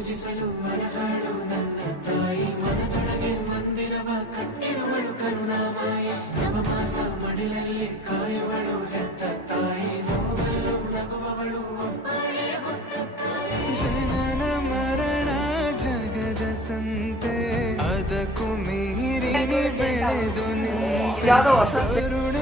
ಪೂಜಿಸಲು ಅರಹಾಳು ನನ್ನ ತಾಯಿ ಮನದೊಳಗೆ ಮಂದಿರವ ಕಟ್ಟಿರುವಳು ಕರುಣಾಮಾಯಿ ನವಮಾಸ ಮಡಿಲಲ್ಲಿ ಕಾಯುವಳು ಹೆತ್ತ ತಾಯಿ ನೋವಲು ನಗುವವಳು ಒಬ್ಬಳೇ ಹೊತ್ತ ತಾಯಿ ಜನನ ಮರಣ ಜಗದ ಸಂತೆ ಅದಕ್ಕೂ ಮೀರಿ ಬೆಳೆದು ನಿಂತ ಕರುಣ